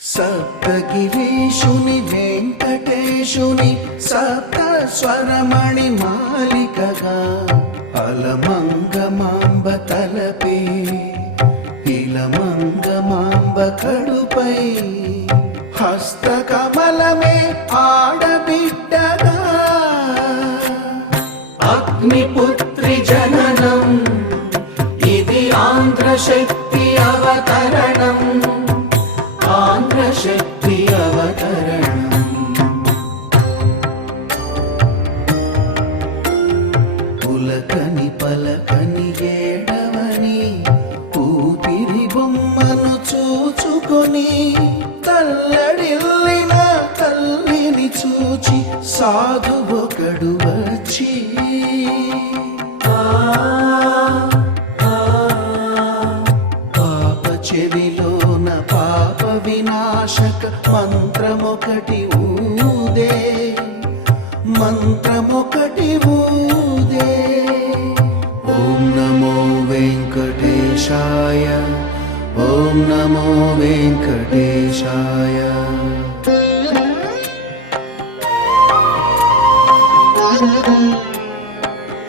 సప్తగిరీశుని వెంకటేశుని సప్త స్వరమణి మాలికగా అలమంగమాంబ తలపే ఇలమంగమాంబ కడుపై హస్తకమలమే ఆడబిడ్డగా అగ్నిపుత్రి జననం ఇది ఆంధ్రశక్తి అవతరణం ఆంధ్రశక్తి అవతరణం పులకని పలకని ఏడవని ఊపిరి బొమ్మను చూచుకొని తల్లడిల్లిన తల్లిని చూచి సాధువొకడు వచ్చి పాప చెవిలోన పాప వినాశక మంత్రమొకటి ఊదే మంత్రమొకటి ఊదే ఓం నమో వెంకటేశాయ ఓం నమో వెంకటేశాయ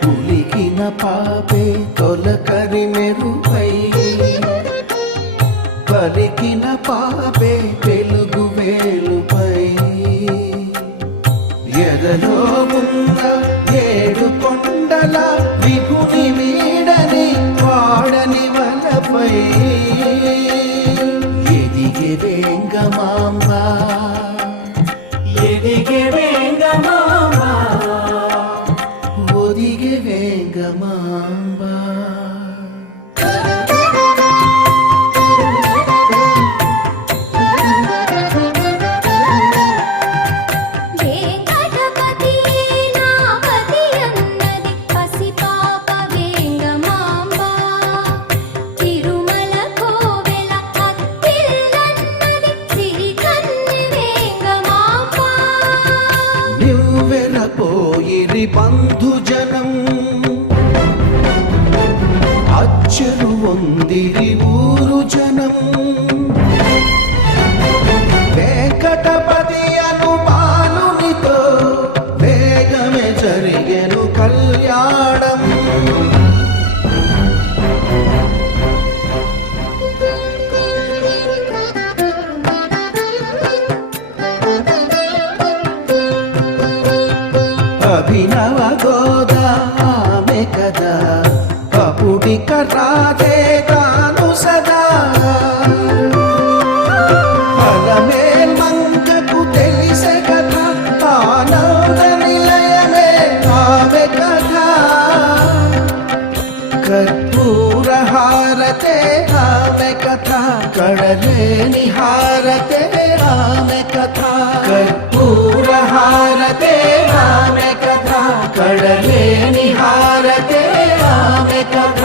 ఉలికిన పాపే తొలకరి మెరుపై పలికిన పాపే తెలుగు వేలుపై ఎదలో ఉన్న ఏడు కొండల విభుని వీడని వాడని వలపై ఎదిగే వేంగమాంబ ఎదిగే వేంగమాంబ ఒదిగే వేంగమాంబ పోయిరి బంధుజనం అచ్చరు వందిరి ఊరు జనం వెంకటపతి అను బాలునితో వేగమే జరిగెను కళ్యాణం అభినవ గోదామె కదా అపుడిక రాధే తాను సదా అలమేల్ మంగకు తెలిసే కథ ఆనంద నిలయమే ఆమె కథ కర్పూర హారతే ఆమె కథ కడలేని హారతే ఆమె కథ కర్పూర హారతే ఆమె కథ కడలేని హారతే ఆమె కథ